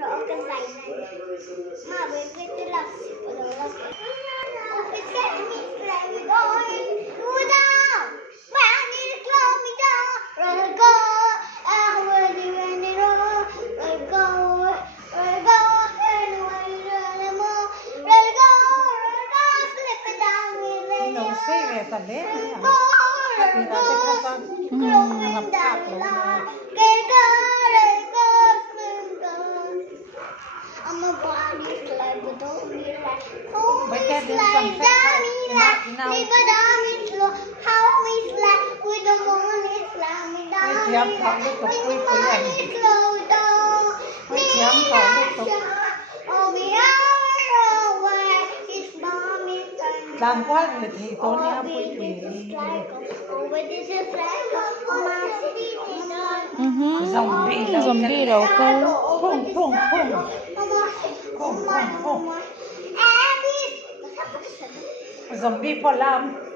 Rồi ok dày này. Mà với cái tên là ở đó là cái sẽ mình lại rồi. Vui đâu. Bạn đi close me down. Rồi go. I will be ready rồi. Rồi go. Rồi go. Anyway, rồi more. Rồi go. Rồi go. Slip it down with me. Non sei talento, làm quá thì tối nay vui vẻ. Zombie đâu cơ. Zombie po làm.